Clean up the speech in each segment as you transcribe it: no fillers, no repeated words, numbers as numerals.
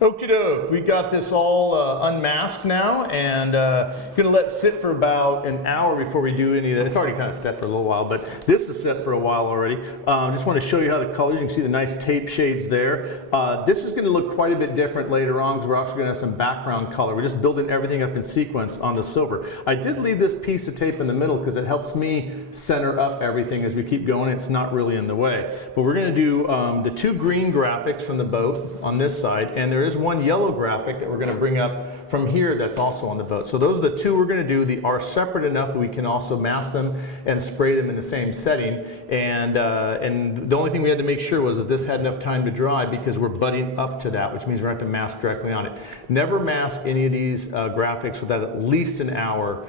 Okie doke, we got this all unmasked now, and gonna let it sit for about an hour before we do any of that. It's already kind of set for a little while, but this is set for a while already. Just want to show you how the colors, you can see the nice tape shades there. This is gonna look quite a bit different later on because we're actually gonna have some background color. We're just building everything up in sequence on the silver. I did leave this piece of tape in the middle because it helps me center up everything as we keep going. It's not really in the way. But we're gonna do the two green graphics from the boat on this side, and there is one yellow graphic that we're going to bring up from here that's also on the boat. So those are the two we're going to do. They are separate enough that we can also mask them and spray them in the same setting. And the only thing we had to make sure was that this had enough time to dry because we're butting up to that, which means we're going to have to mask directly on it. Never mask any of these graphics without at least an hour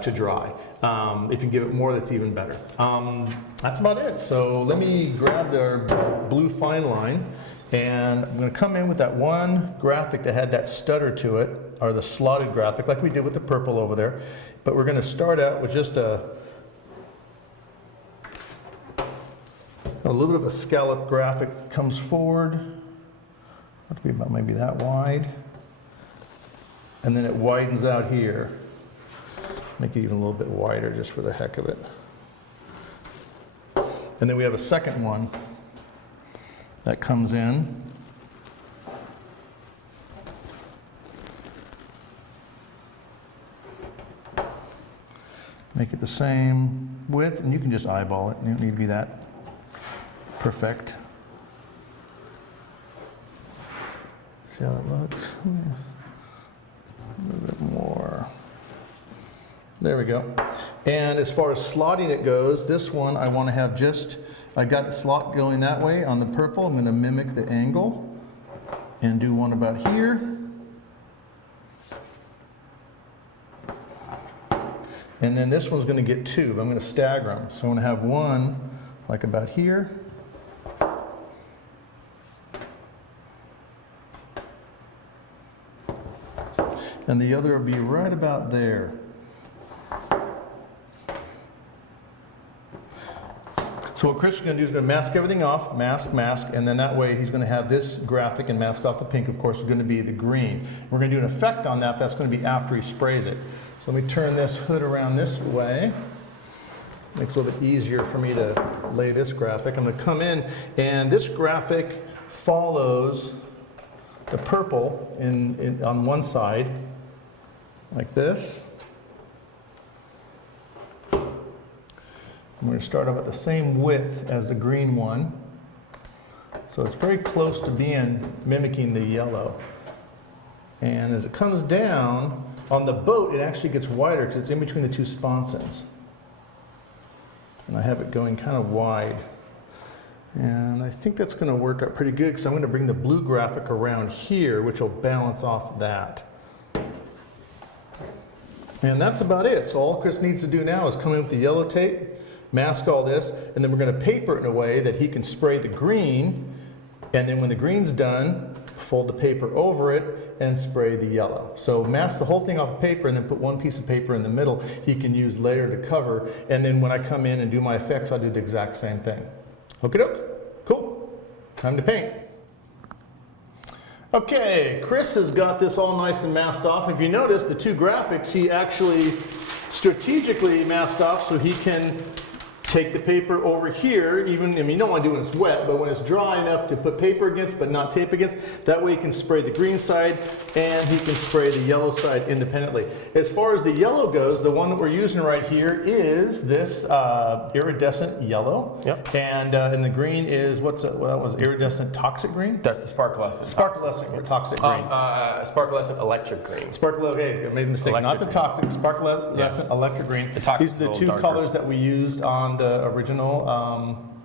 to dry. If you can give it more, that's even better. That's about it. So let me grab the blue fine line. And I'm going to come in with that one graphic that had that stutter to it, or the slotted graphic, like we did with the purple over there. But we're going to start out with just a little bit of a scallop graphic comes forward. That'll be about maybe that wide. And then it widens out here. Make it even a little bit wider just for the heck of it. And then we have a second one that comes in. Make it the same width, and you can just eyeball it. You don't need to be that perfect. See how that looks? A little bit more. There we go. And as far as slotting it goes, this one I want to have just, I got the slot going that way on the purple. I'm going to mimic the angle and do one about here. And then this one's going to get two, but I'm going to stagger them. So I'm going to have one like about here. And the other will be right about there. So what Chris is going to do is going to mask everything off, mask, mask, and then that way he's going to have this graphic and mask off the pink, of course, is going to be the green. We're going to do an effect on that. That's going to be after he sprays it. So let me turn this hood around this way. Makes it a little bit easier for me to lay this graphic. I'm going to come in, and this graphic follows the purple on one side, like this. I'm going to start off at the same width as the green one. So it's very close to being mimicking the yellow. And as it comes down, on the boat it actually gets wider because it's in between the two sponsons. And I have it going kind of wide. And I think that's going to work out pretty good because I'm going to bring the blue graphic around here, which will balance off that. And that's about it. So all Chris needs to do now is come in with the yellow tape, mask all this, and then we're going to paper it in a way that he can spray the green, and then when the green's done, fold the paper over it and spray the yellow. So mask the whole thing off of paper and then put one piece of paper in the middle he can use later to cover, and then when I come in and do my effects, I'll do the exact same thing. Okie doke, cool, time to paint. Okay, Chris has got this all nice and masked off. If you notice, the two graphics he actually strategically masked off so he can take the paper over here, even, I mean, you don't want to do it when it's wet, but when it's dry enough to put paper against but not tape against, that way he can spray the green side and he can spray the yellow side independently. As far as the yellow goes, the one that we're using right here is this iridescent yellow. Yep. And the green is, what was iridescent toxic green? That's the sparklescent. Sparklescent or toxic green. Sparklescent electric green. Okay, I made a mistake. Electric not the green. Toxic, sparklescent electric green. The toxic These are the two colors that we used on the original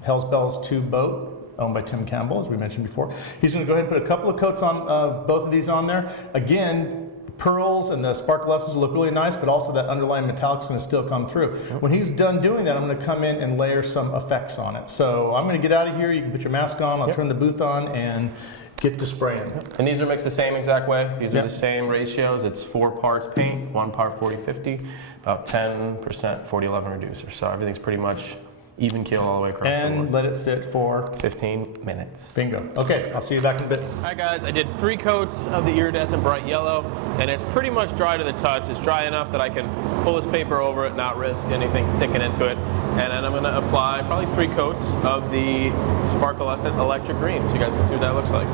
Hell's Bells 2 boat owned by Tim Campbell, as we mentioned before. He's going to go ahead and put a couple of coats of both of these on there. Again, pearls and the sparklescents look really nice, but also that underlying metallic's going to still come through. When he's done doing that, I'm going to come in and layer some effects on it. So I'm going to get out of here. You can put your mask on. I'll turn the booth on and get to spraying. And these are mixed the same exact way. These are the same ratios. It's 4 parts paint, 1 part 40-50, about 10% 40-11 reducer. So everything's pretty much even keel all the way across the And board. let it sit for 15 minutes. bingo. Okay, I'll see you back in a bit. All right, guys, I did 3 coats of the iridescent bright yellow, and it's pretty much dry to the touch. It's dry enough that I can pull this paper over it, not risk anything sticking into it. And then I'm going to apply probably 3 coats of the sparklescent electric green, so you guys can see what that looks like.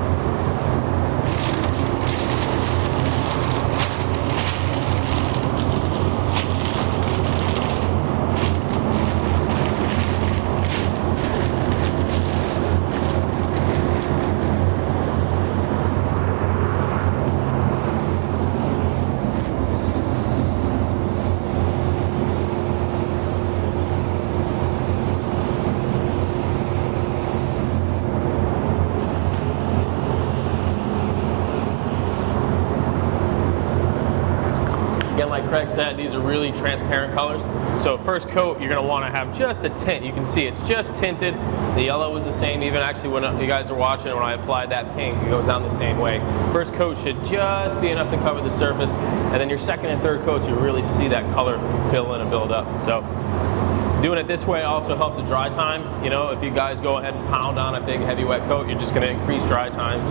Again, like Craig said, these are really transparent colors. So first coat, you're going to want to have just a tint. You can see it's just tinted. The yellow was the same. Even actually when you guys are watching, when I applied that pink, it goes down the same way. First coat should just be enough to cover the surface. And then your second and third coats, you really see that color fill in and build up. So doing it this way also helps the dry time. You know, if you guys go ahead and pound on a big heavy wet coat, you're just going to increase dry times.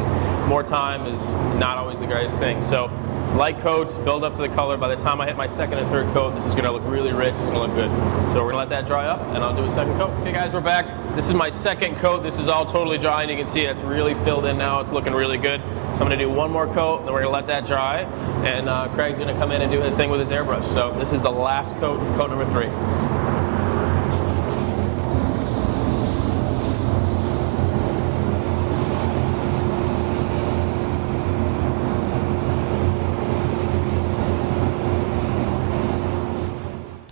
More time is not always the greatest thing. So light coats, build up to the color. By the time I hit my second and third coat, this is going to look really rich. It's going to look good. So we're going to let that dry up, and I'll do a second coat. Okay, guys, we're back. This is my second coat. This is all totally dry, and you can see it's really filled in now. It's looking really good. So I'm going to do one more coat, and then we're going to let that dry. And Craig's going to come in and do his thing with his airbrush. So this is the last coat, coat number 3.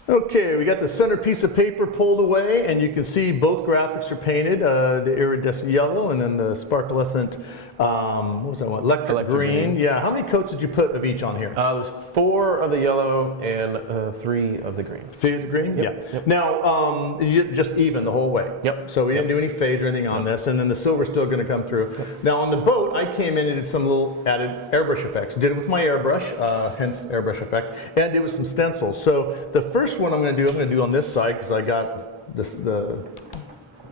Okay, we got the center piece of paper pulled away, and you can see both graphics are painted, the iridescent yellow and then the sparklescent, what was that one? Electric green. Yeah, how many coats did you put of each on here? There's 4 of the yellow and 3 of the green. 3 of the green? Yep. Yeah. Yep. Now, just even the whole way. Yep. So we didn't do any fades or anything on this, and then the silver's still going to come through. Yep. Now on the boat, I came in and did some little added airbrush effects. Did it with my airbrush, hence airbrush effect, and did with some stencils. So the first one I'm going to do on this side, because I got the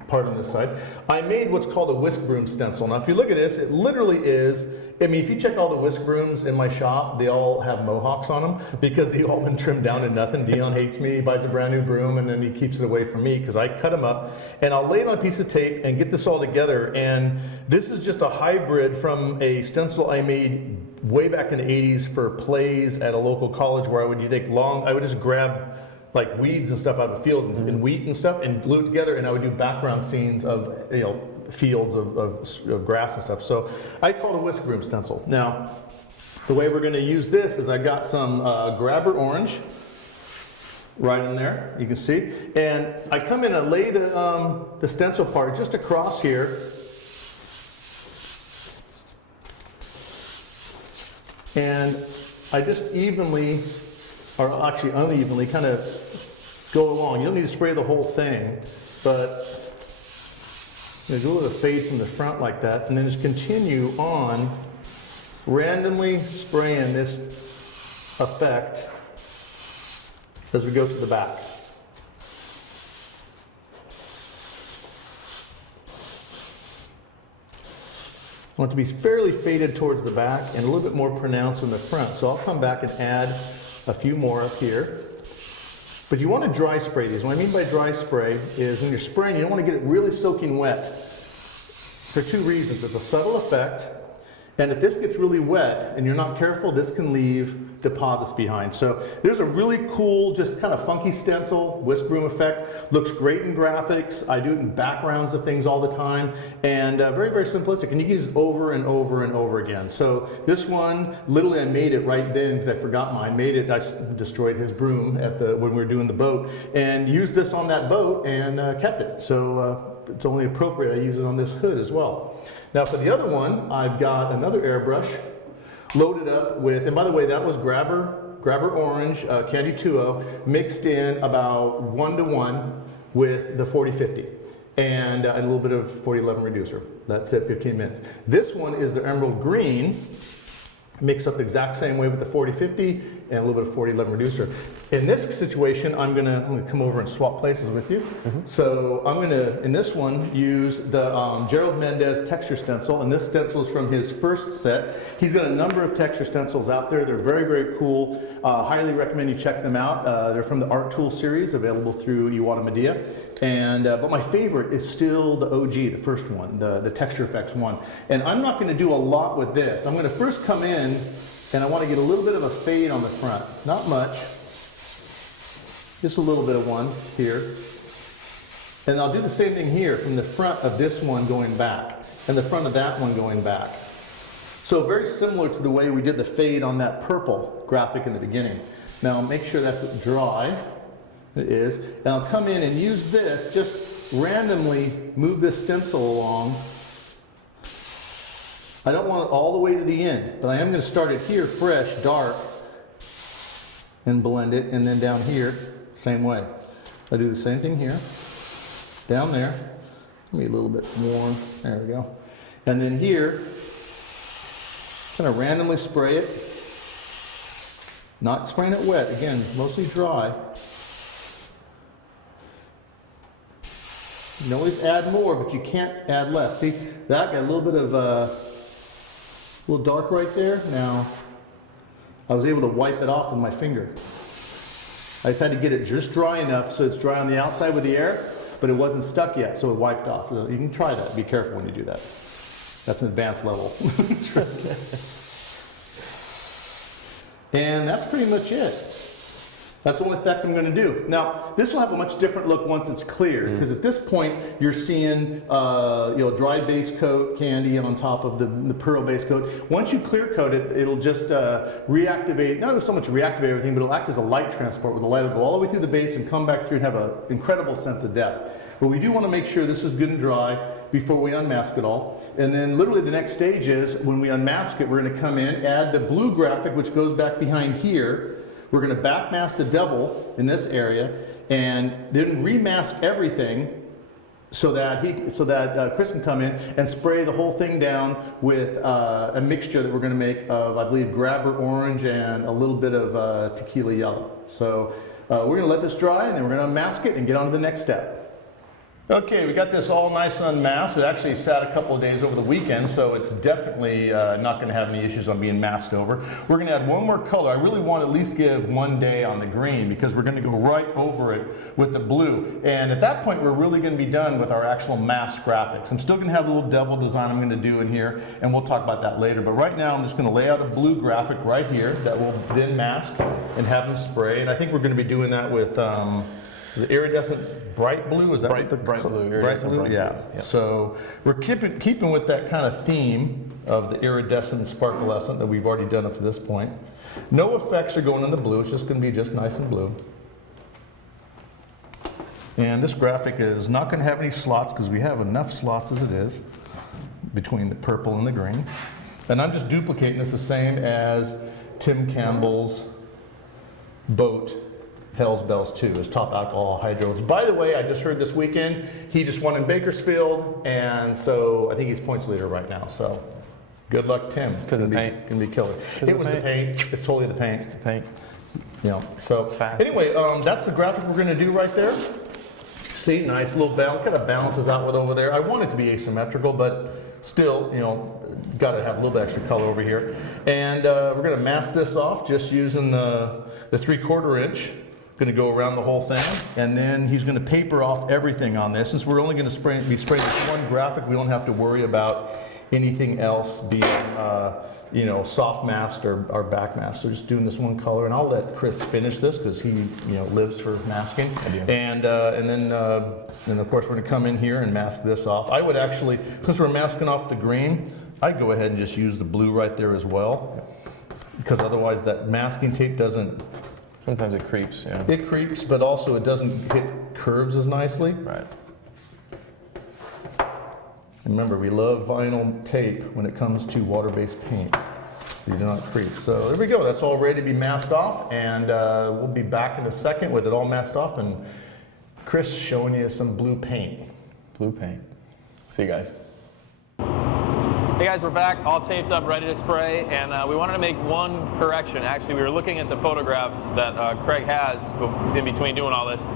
part on this side. I made what's called a Whisk broom stencil. Now if you look at this, it literally is, I mean, if you check all the Whisk brooms in my shop, they all have mohawks on them because they've all been trimmed down to nothing. Dion hates me, he buys a brand new broom, and then he keeps it away from me because I cut them up. And I'll lay it on a piece of tape and get this all together. And this is just a hybrid from a stencil I made way back in the 80s for plays at a local college where I would just grab like weeds and stuff out of the field and wheat and stuff and glue it together, and I would do background scenes of, you know, fields of grass and stuff. So I call it a Whisk broom stencil. Now, the way we're going to use this is I got some grabber orange right in there, you can see, and I come in and lay the stencil part just across here, and I just evenly, or actually unevenly, kind of go along. You don't need to spray the whole thing, but do a little fade from the front like that, and then just continue on randomly spraying this effect as we go to the back. I want it to be fairly faded towards the back and a little bit more pronounced in the front. So I'll come back and add a few more up here. But you want to dry spray these. What I mean by dry spray is when you're spraying, you don't want to get it really soaking wet for 2 reasons. It's a subtle effect, and if this gets really wet and you're not careful, this can leave deposits behind. So there's a really cool, just kind of funky stencil, Whisk broom effect. Looks great in graphics. I do it in backgrounds of things all the time, and very, very simplistic. And you can use it over and over and over again. So this one, literally I made it right then because I forgot mine. I destroyed his broom when we were doing the boat, and used this on that boat and kept it. So it's only appropriate I use it on this hood as well. Now for the other one, I've got another airbrush loaded up with, and by the way, that was grabber orange, Candy 2.0, mixed in about 1:1 with the 4050 and a little bit of 4011 reducer. That's it, 15 minutes. This one is the emerald green, mixed up the exact same way with the 4050 and a little bit of 4011 reducer. In this situation, I'm gonna come over and swap places with you. So I'm gonna, in this one, use the Gerald Mendez texture stencil, and this stencil is from his first set. He's got a number of texture stencils out there. They're very, very cool. Highly recommend you check them out. They're from the Art Tool series, available through Iwata Media. And but my favorite is still the OG, the first one, the Texture Effects one. And I'm not going to do a lot with this. I'm going to first come in, and I want to get a little bit of a fade on the front. Not much, just a little bit of one here. And I'll do the same thing here from the front of this one going back, and the front of that one going back. So very similar to the way we did the fade on that purple graphic in the beginning. Now make sure that's dry. It is. And I'll come in and use this, just randomly move this stencil along. I don't want it all the way to the end, but I am going to start it here fresh, dark, and blend it, and then down here, same way. I do the same thing here, down there, maybe a little bit more, there we go. And then here, kind of randomly spray it, not spraying it wet, again, mostly dry. You can always add more, but you can't add less. See, that got a little bit of a little dark right there. Now, I was able to wipe it off with my finger. I just had to get it just dry enough so it's dry on the outside with the air, but it wasn't stuck yet, so it wiped off. So you can try that. Be careful when you do that. That's an advanced level. And that's pretty much it. That's the only effect I'm going to do. Now, this will have a much different look once it's clear, because at this point you're seeing, dry base coat candy on top of the pearl base coat. Once you clear coat it, it'll just reactivate, not so much reactivate everything, but it'll act as a light transport, where the light will go all the way through the base and come back through and have an incredible sense of depth. But we do want to make sure this is good and dry before we unmask it all. And then literally the next stage is, when we unmask it, we're going to come in, add the blue graphic, which goes back behind here. We're going to backmask the devil in this area, and then remask everything so that Chris can come in and spray the whole thing down with a mixture that we're going to make of, I believe, grabber orange and a little bit of tequila yellow. So we're going to let this dry, and then we're going to unmask it and get on to the next step. Okay, we got this all nice unmasked. It actually sat a couple of days over the weekend, so it's definitely not going to have any issues on being masked over. We're going to add one more color. I really want to at least give 1 day on the green, because we're going to go right over it with the blue. And at that point, we're really going to be done with our actual mask graphics. I'm still going to have the little devil design I'm going to do in here, and we'll talk about that later. But right now, I'm just going to lay out a blue graphic right here that will then mask and have them spray. And I think we're going to be doing that with is it iridescent bright blue? Is that bright blue? Iridescent bright blue. Yeah. Yep. So we're keeping with that kind of theme of the iridescent sparklescent that we've already done up to this point. No effects are going in the blue. It's just going to be just nice and blue. And this graphic is not going to have any slots, because we have enough slots as it is between the purple and the green. And I'm just duplicating this the same as Tim Campbell's boat. Hell's Bells 2 is top alcohol hydros. By the way, I just heard this weekend he just won in Bakersfield, and so I think he's points leader right now. So good luck, Tim. Because of the paint. Gonna be killer. It was the paint. It's totally the paint. It's the paint. You know. So fast. Anyway, that's the graphic we're gonna do right there. See, nice little balance. Kind of balances out with over there. I want it to be asymmetrical, but still, got to have a little bit extra color over here. And we're gonna mask this off just using the 3/4 inch. Going to go around the whole thing, and then he's going to paper off everything on this. Since we're only going to be spraying this one graphic, we don't have to worry about anything else being, soft masked or back masked. So just doing this one color, and I'll let Chris finish this because he, lives for masking. And then of course we're going to come in here and mask this off. I would actually, since we're masking off the green, I'd go ahead and just use the blue right there as well, because otherwise that masking tape doesn't. Sometimes it creeps, yeah. It creeps, but also it doesn't hit curves as nicely. Right. Remember, we love vinyl tape when it comes to water-based paints. They do not creep. So there we go. That's all ready to be masked off, and we'll be back in a second with it all masked off, and Chris showing you some blue paint. Blue paint. See you guys. Hey guys, we're back, all taped up, ready to spray, and we wanted to make one correction. Actually, we were looking at the photographs that Craig has in between doing all this,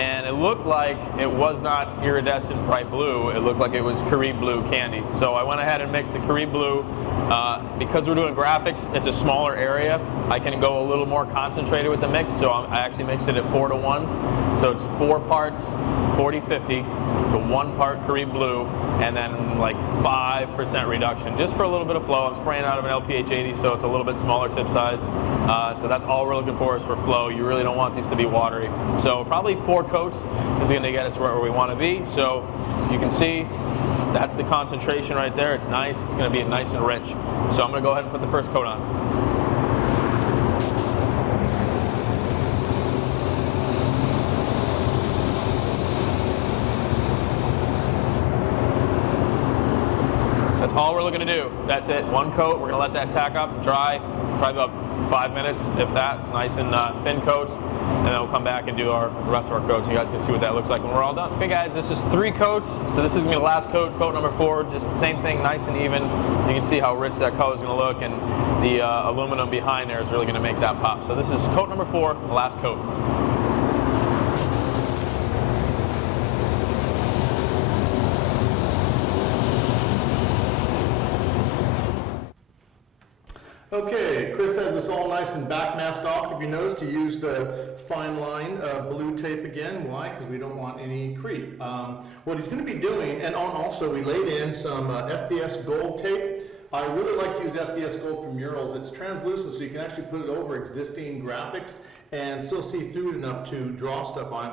and it looked like it was not iridescent bright blue. It looked like it was Carib blue candy. So I went ahead and mixed the Carib blue. Because we're doing graphics, it's a smaller area. I can go a little more concentrated with the mix, so I actually mixed it at 4:1. So it's 4 parts 40-50 to 1 part Carib blue, and then like 5% reduction, just for a little bit of flow. I'm spraying out of an LPH 80, so it's a little bit smaller tip size. So that's all we're looking for is for flow. You really don't want these to be watery. So probably 4 coats is going to get us where we want to be. So you can see that's the concentration right there. It's nice. It's going to be nice and rich. So I'm going to go ahead and put the first coat on. That's all we're looking to do. That's it. 1 coat. We're going to let that tack up, dry, probably about 5 minutes, if that. It's nice and thin coats. And then we'll come back and do the rest of our coats. You guys can see what that looks like when we're all done. Okay, guys, this is 3 coats. So this is going to be the last coat, coat number 4. Just same thing, nice and even. You can see how rich that color is going to look. And the aluminum behind there is really going to make that pop. So this is coat number 4, the last coat. Okay, Chris has this all nice and back masked off. If you notice, to use the fine line blue tape again. Why? Because we don't want any creep. What he's going to be doing, and also we laid in some FBS gold tape. I really like to use FBS gold for murals. It's translucent, so you can actually put it over existing graphics and still see through it enough to draw stuff on it.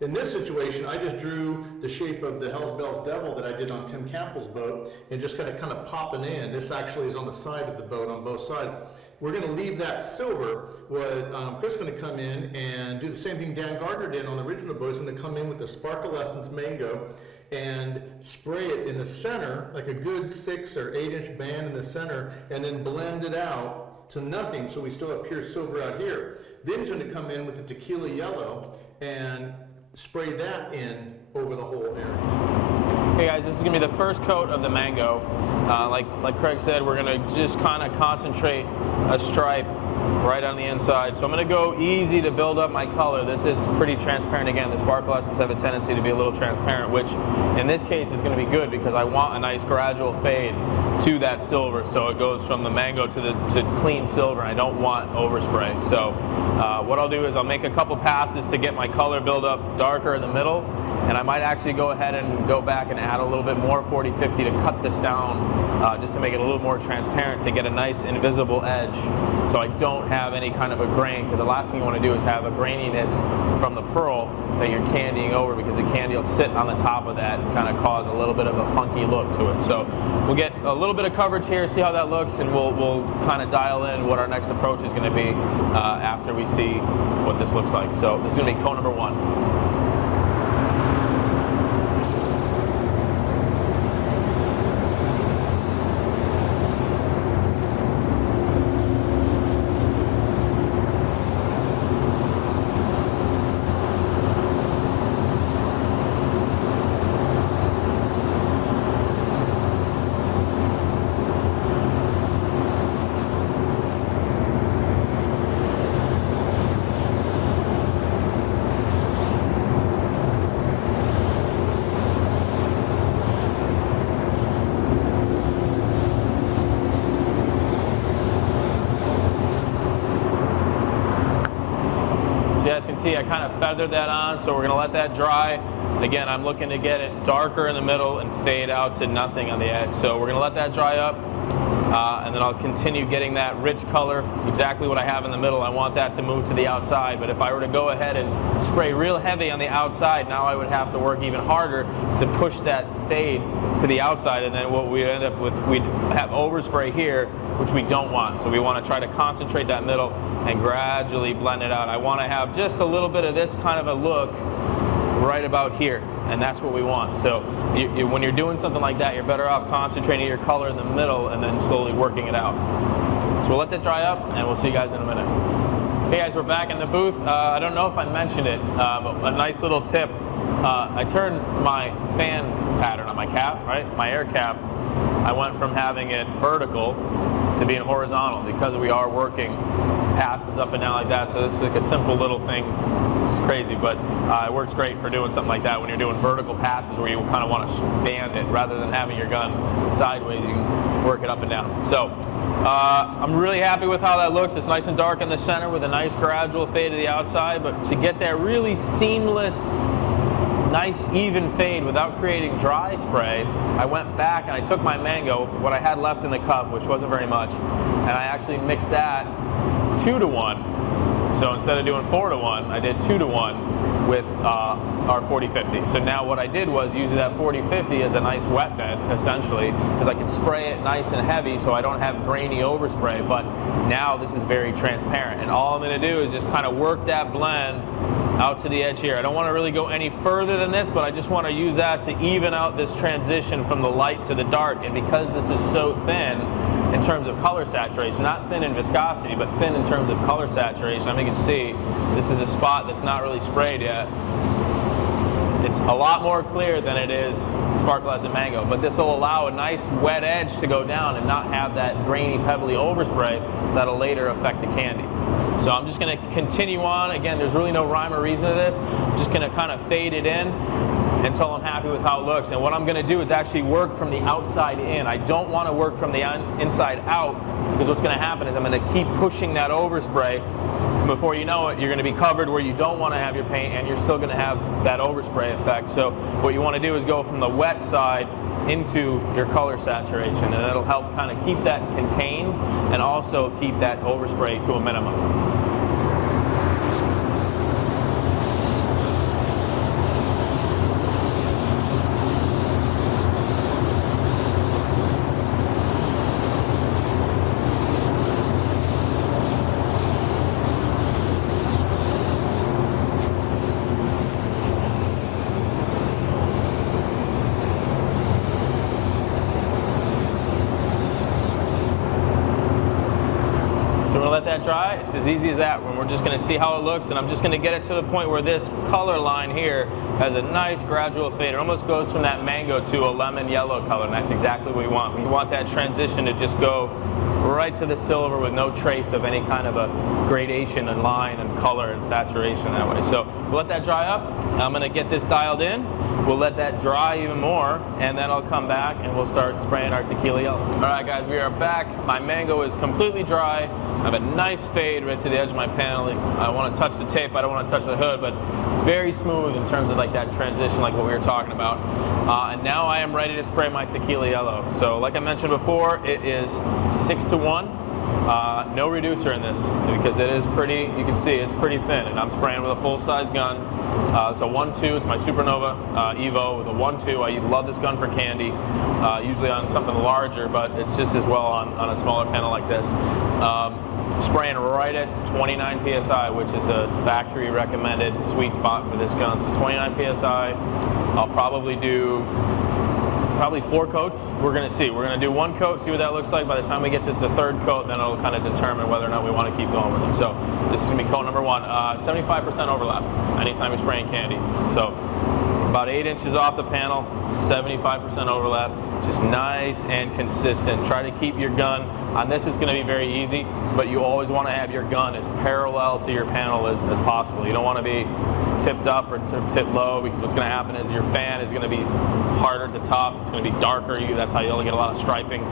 In this situation, I just drew the shape of the Hell's Bells Devil that I did on Tim Campbell's boat and just kind of popping in. This actually is on the side of the boat on both sides. We're going to leave that silver. What Chris is going to come in and do the same thing Dan Gardner did on the original boat. He's going to come in with the Sparkle Essence Mango and spray it in the center, like a good 6 or 8 inch band in the center, and then blend it out to nothing so we still have pure silver out here. Then he's going to come in with the Tequila Yellow and spray that in over the whole area. Okay guys, this is going to be the first coat of the mango. Like Craig said, we're going to just kind of concentrate a stripe right on the inside. So I'm going to go easy to build up my color. This is pretty transparent again. The Sparkle Essence have a tendency to be a little transparent, which in this case is going to be good because I want a nice gradual fade to that silver. So it goes from the mango to clean silver. I don't want overspray. So what I'll do is I'll make a couple passes to get my color build up darker in the middle, and I might actually go ahead and go back and add a little bit more 40-50 to cut this down just to make it a little more transparent, to get a nice invisible edge so I don't have any kind of a grain, because the last thing you want to do is have a graininess from the pearl that you're candying over, because the candy will sit on the top of that and kind of cause a little bit of a funky look to it. So we'll get a little bit of coverage here, see how that looks, and we'll kind of dial in what our next approach is going to be after we see what this looks like. So this is going to be coat number 1. You guys can see I kind of feathered that on, so we're going to let that dry. Again, I'm looking to get it darker in the middle and fade out to nothing on the edge. So we're going to let that dry up, and then I'll continue getting that rich color, exactly what I have in the middle. I want that to move to the outside, but if I were to go ahead and spray real heavy on the outside, now I would have to work even harder to push that fade to the outside, and then what we end up with, we'd have overspray here, which we don't want. So we want to try to concentrate that middle and gradually blend it out. I want to have just a little bit of this kind of a look right about here, and that's what we want. So when you're doing something like that, you're better off concentrating your color in the middle and then slowly working it out. So we'll let that dry up, and we'll see you guys in a minute. Hey guys, we're back in the booth. I don't know if I mentioned it, but a nice little tip. I turned my fan pattern on my cap, right? My air cap. I went from having it vertical to being horizontal because we are working passes up and down like that. So this is like a simple little thing. It's crazy, but it works great for doing something like that when you're doing vertical passes where you kind of want to band it rather than having your gun sideways. You can work it up and down. So I'm really happy with how that looks. It's nice and dark in the center with a nice gradual fade to the outside, but to get that really seamless, nice even fade without creating dry spray, I went back and I took my mango, what I had left in the cup, which wasn't very much, and I actually mixed that 2 to 1. So instead of doing 4 to 1, I did 2 to 1 with our 40-50. So now what I did was use that 40-50 as a nice wet bed, essentially, because I can spray it nice and heavy so I don't have grainy overspray, but now this is very transparent. And all I'm going to do is just kind of work that blend out to the edge here. I don't want to really go any further than this, but I just want to use that to even out this transition from the light to the dark. And because this is so thin in terms of color saturation, not thin in viscosity, but thin in terms of color saturation, I mean, you can see this is a spot that's not really sprayed yet. It's a lot more clear than it is Sparkle Mango, but this will allow a nice wet edge to go down and not have that grainy, pebbly overspray that'll later affect the candy. So I'm just going to continue on. Again, there's really no rhyme or reason to this. I'm just going to kind of fade it in until I'm happy with how it looks. And what I'm going to do is actually work from the outside in. I don't want to work from the inside out, because what's going to happen is I'm going to keep pushing that overspray. And before you know it, you're going to be covered where you don't want to have your paint, and you're still going to have that overspray effect. So what you want to do is go from the wet side into your color saturation, and it'll help kind of keep that contained and also keep that overspray to a minimum. Let that dry. It's as easy as that. When we're just going to see how it looks, and I'm just going to get it to the point where this color line here has a nice gradual fade. It almost goes from that mango to a lemon yellow color, and that's exactly what we want. We want that transition to just go right to the silver with no trace of any kind of a gradation and line and color and saturation that way. So we'll let that dry up. I'm going to get this dialed in. We'll let that dry even more, and then I'll come back and we'll start spraying our Tequila Yellow. All right, guys, we are back. My mango is completely dry. I have a nice fade right to the edge of my panel. I want to touch the tape. I don't want to touch the hood, but it's very smooth in terms of like that transition, like what we were talking about. And now I am ready to spray my Tequila Yellow. So like I mentioned before, it is 6 to 1. No reducer in this because it is pretty, you can see it's pretty thin, and I'm spraying with a full-size gun. It's a 1.2, it's my Supernova Evo with a 1.2. I love this gun for candy, usually on something larger, but it's just as well on a smaller panel like this. Spraying right at 29 PSI, which is the factory recommended sweet spot for this gun. So 29 PSI, I'll probably do 4 coats. We're going to see. We're going to do 1 coat, see what that looks like. By the time we get to the 3rd coat, then it'll kind of determine whether or not we want to keep going with it. So this is going to be coat number 1. 75% overlap anytime you're spraying candy. So about 8 inches off the panel, 75% overlap. Just nice and consistent. Try to keep your gun. On this, it's going to be very easy, but you always want to have your gun as parallel to your panel as possible. You don't want to be tipped up or tipped low, because what's going to happen is your fan is going to be harder at the top. It's going to be darker. That's how you'll get a lot of striping.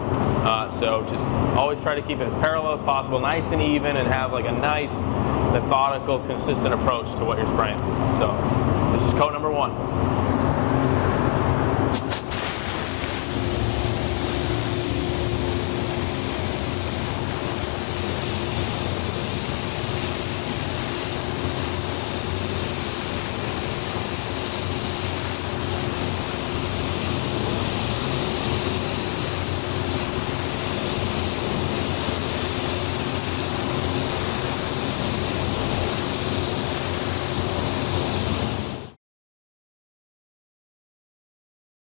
So just always try to keep it as parallel as possible, nice and even, and have like a nice, methodical, consistent approach to what you're spraying. So this is coat number 1.